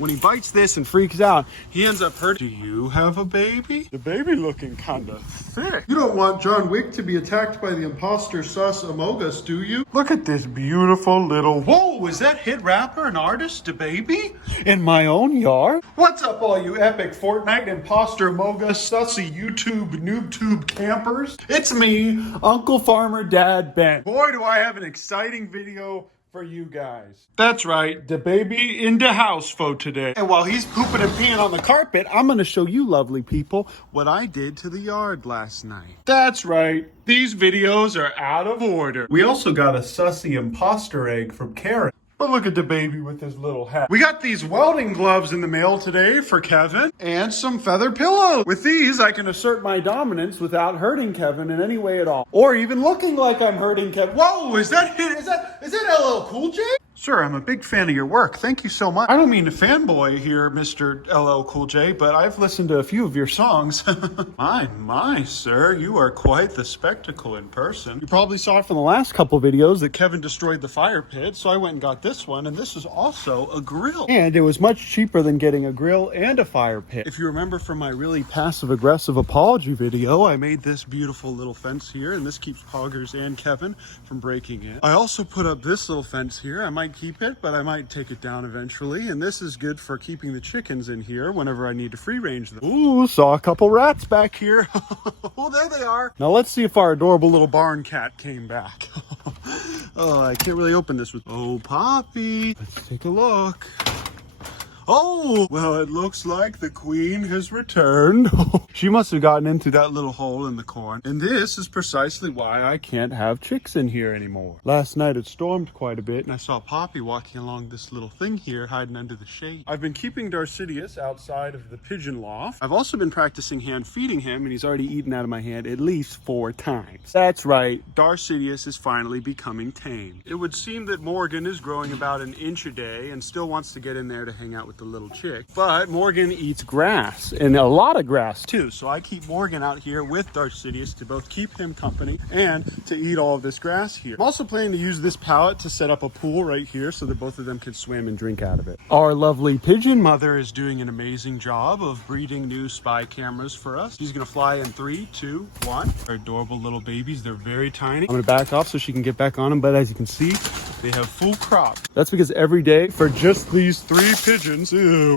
When he bites this and freaks out, he ends up hurting. Do you have a baby? The baby looking kind of thick. You don't want John Wick to be attacked by the imposter sus Amogus, do you? Look at this beautiful little... Whoa, is that hit rapper and artist DABABY? In my own yard? What's up, all you epic Fortnite imposter Amogus sussy YouTube noob-tube campers? It's me, Uncle Farmer Dad Ben. Boy, do I have an exciting video for you guys. That's right, DABABY in the house for today. And while he's pooping and peeing on the carpet, I'm gonna show you lovely people what I did to the yard last night. That's right, these videos are out of order. We also got a sussy imposter egg from Karen. But look at DABABY with his little hat. We got these welding gloves in the mail today for Kevin and some feather pillows. With these, I can assert my dominance without hurting Kevin in any way at all. Or even looking like I'm hurting Kevin. Whoa, is that LL Cool J? Sir, I'm a big fan of your work. Thank you so much. I don't mean to fanboy here, Mr. LL Cool J, but I've listened to a few of your songs. My, sir, you are quite the spectacle in person. You probably saw from the last couple videos that Kevin destroyed the fire pit, so I went and got this one, and this is also a grill. And it was much cheaper than getting a grill and a fire pit. If you remember from my really passive-aggressive apology video, I made this beautiful little fence here, and this keeps Poggers and Kevin from breaking in. I also put up this little fence here. I might keep it, but I might take it down eventually. And this is good for keeping the chickens in here whenever I need to free range them. Ooh, saw a couple rats back here. Oh, there they are. Now let's see if our adorable little barn cat came back. Oh, I can't really open this with... Oh, Poppy. Let's take a look. Oh, well, it looks like the queen has returned. She must have gotten into that little hole in the corn. And this is precisely why I can't have chicks in here anymore. Last night it stormed quite a bit, and I saw Poppy walking along this little thing here, hiding under the shade. I've been keeping Darcidius outside of the pigeon loft. I've also been practicing hand feeding him, and he's already eaten out of my hand at least 4 times. That's right, Darcidius is finally becoming tame. It would seem that Morgan is growing about an inch a day and still wants to get in there to hang out with the little chick. But Morgan eats grass, and a lot of grass too. So I keep Morgan out here with Darcidius to both keep him company and to eat all of this grass here. I'm also planning to use this pallet to set up a pool right here so that both of them can swim and drink out of it. Our lovely pigeon mother is doing an amazing job of breeding new spy cameras for us. She's gonna fly in 3, 2, 1. They're adorable little babies. They're very tiny. I'm gonna back off so she can get back on them, but as you can see, they have full crop. That's because every day for just these 3 pigeons, ew,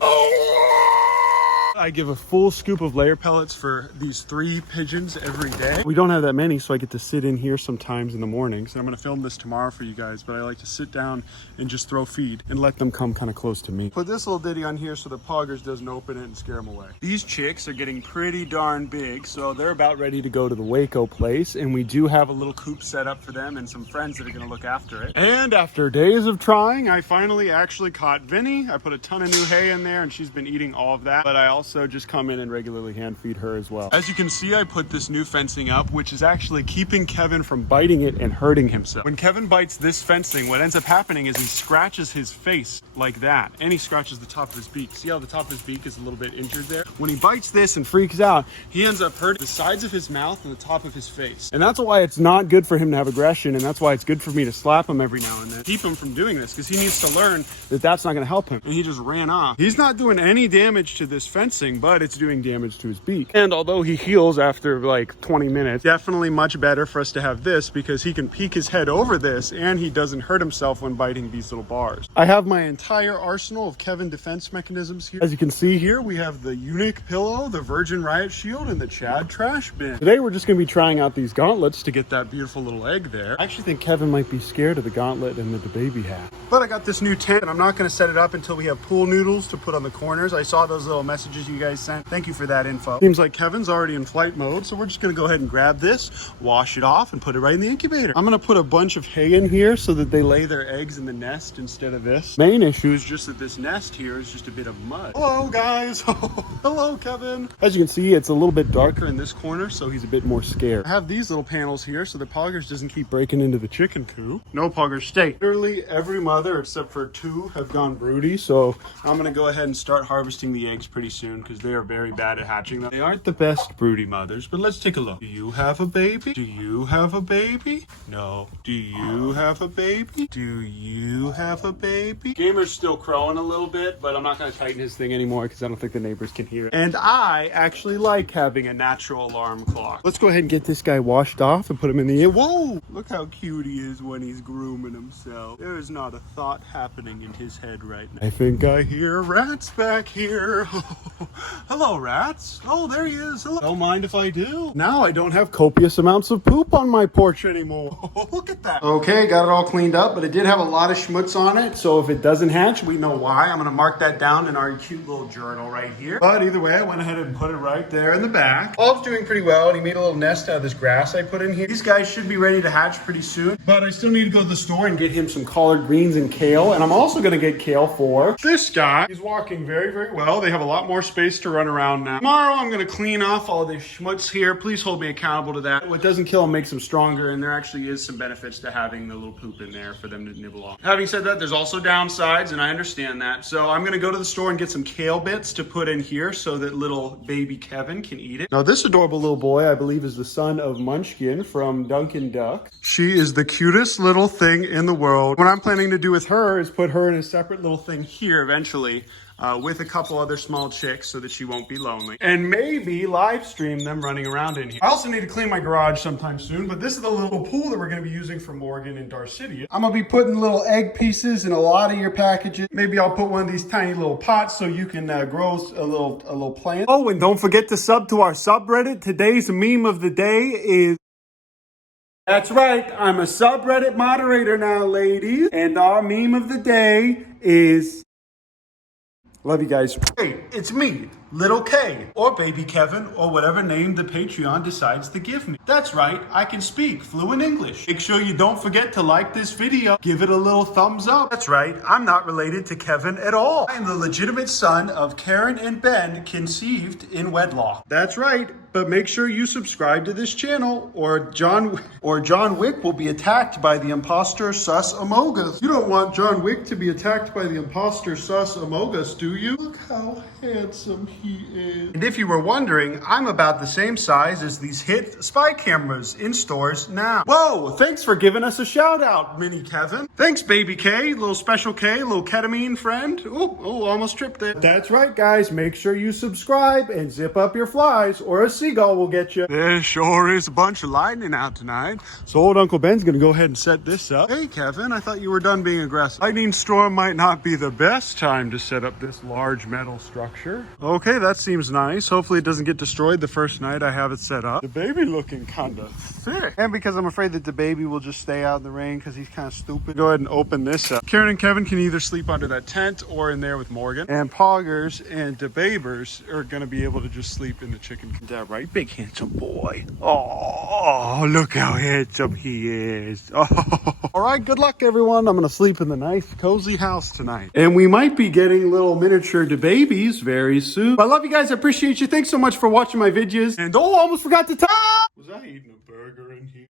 I give a full scoop of layer pellets for these 3 pigeons every day. We don't have that many, so I get to sit in here sometimes in the mornings. And I'm gonna film this tomorrow for you guys, but I like to sit down and just throw feed and let them come kind of close to me. Put this little ditty on here so the Poggers doesn't open it and scare them away. These chicks are getting pretty darn big, so they're about ready to go to the Waco place, and we do have a little coop set up for them and some friends that are gonna look after it. And after days of trying, I finally actually caught Vinny. I put a ton of new hay in there, and she's been eating all of that, but I also just come in and regularly hand feed her as well. As you can see, I put this new fencing up, which is actually keeping Kevin from biting it and hurting himself. When Kevin bites this fencing, what ends up happening is he scratches his face like that, and he scratches the top of his beak. See how the top of his beak is a little bit injured there? When he bites this and freaks out, he ends up hurting the sides of his mouth and the top of his face. And that's why it's not good for him to have aggression, and that's why it's good for me to slap him every now and then. Keep him from doing this, because he needs to learn that that's not gonna help him. And he just ran off. He's not doing any damage to this fencing, but it's doing damage to his beak. And although he heals after like 20 minutes, definitely much better for us to have this because he can peek his head over this and he doesn't hurt himself when biting these little bars. I have my entire arsenal of Kevin defense mechanisms here. As you can see here, we have the Unique pillow, the Virgin Riot Shield, and the Chad trash bin. Today we're just gonna be trying out these gauntlets to get that beautiful little egg there. I actually think Kevin might be scared of the gauntlet and the DABABY hat. But I got this new tent and I'm not gonna set it up until we have pool noodles to put on the corners. I saw those little messages you guys sent. Thank you for that info. Seems like Kevin's already in flight mode, so we're just gonna go ahead and grab this, wash it off, and put it right in the incubator. I'm gonna put a bunch of hay in here so that they lay their eggs in the nest instead of this. Main issue is just that this nest here is just a bit of mud. Hello, guys. Hello, Kevin. As you can see, it's a little bit darker in this corner, so he's a bit more scared. I have these little panels here so the Poggers doesn't keep breaking into the chicken coop. No Poggers stay. Literally every mother except for 2 have gone broody, so I'm gonna go ahead and start harvesting the eggs pretty soon. soon because they are very bad at hatching them. They aren't the best broody mothers, but let's take a look. Do you have a baby? Do you have a baby? No. Do you have a baby? Do you have a baby? Gamer's still crowing a little bit, but I'm not going to tighten his thing anymore because I don't think the neighbors can hear it. And I actually like having a natural alarm clock. Let's go ahead and get this guy washed off and put him in the air. Whoa! Look how cute he is when he's grooming himself. There is not a thought happening in his head right now. I think I hear rats back here. Hello, rats. Oh, there he is. Hello. Don't mind if I do. Now I don't have copious amounts of poop on my porch anymore. Look at that. Okay, got it all cleaned up, but it did have a lot of schmutz on it. So if it doesn't hatch, we know why. I'm going to mark that down in our cute little journal right here. But either way, I went ahead and put it right there in the back. Paul's doing pretty well, and he made a little nest out of this grass I put in here. These guys should be ready to hatch pretty soon, but I still need to go to the store and get him some collard greens and kale. And I'm also going to get kale for this guy. He's walking very, very well. They have a lot more space to run around now. Tomorrow, I'm going to clean off all this schmutz here. Please hold me accountable to that. What doesn't kill them makes them stronger, and there actually is some benefits to having the little poop in there for them to nibble off. Having said that, there's also downsides, and I understand that. So I'm going to go to the store and get some kale bits to put in here so that little baby Kevin can eat it. Now, this adorable little boy, I believe, is the son of Munchkin from Dunkin' Duck. She is the cutest little thing in the world. What I'm planning to do with her is put her in a separate little thing here eventually, with a couple other small chicks so that she won't be lonely. And maybe live stream them running around in here. I also need to clean my garage sometime soon, but this is the little pool that we're going to be using for Morgan and Darcidia. I'm going to be putting little egg pieces in a lot of your packages. Maybe I'll put one of these tiny little pots so you can grow a little plant. Oh, and don't forget to sub to our subreddit. Today's meme of the day is... That's right, I'm a subreddit moderator now, ladies. And our meme of the day is... Love you guys. Hey, it's me, Little K, or Baby Kevin, or whatever name the Patreon decides to give me. That's right, I can speak fluent English. Make sure you don't forget to like this video. Give it a little thumbs up. That's right, I'm not related to Kevin at all. I am the legitimate son of Karen and Ben, conceived in wedlock. That's right, but make sure you subscribe to this channel, or John Wick will be attacked by the imposter sus Amogus. You don't want John Wick to be attacked by the imposter sus Amogus, do you? Look how handsome he is. And if you were wondering, I'm about the same size as these hit spy cameras in stores now. Whoa, thanks for giving us a shout out, Mini Kevin. Thanks, Baby K, little special K, little ketamine friend. Oh, almost tripped it. That's right, guys. Make sure you subscribe and zip up your flies, or a seagull will get you. There sure is a bunch of lightning out tonight. So old Uncle Ben's gonna go ahead and set this up. Hey, Kevin, I thought you were done being aggressive. Lightning storm might not be the best time to set up this large metal structure. Okay, that seems nice. Hopefully it doesn't get destroyed the first night I have it set up. The baby looking kind of thick. And because I'm afraid that the baby will just stay out in the rain because he's kind of stupid, go ahead and open this up. Karen and Kevin can either sleep under that tent or in there with Morgan. And Poggers and DABABYs are going to be able to just sleep in the chicken. Is that right, big handsome boy? Oh, look how handsome he is. Oh. All right, good luck, everyone. I'm going to sleep in the nice, cozy house tonight. And we might be getting little miniature DABABYs very soon. I love you guys. I appreciate you. Thanks so much for watching my videos. And oh, I almost forgot to tell. Was I eating a burger in here?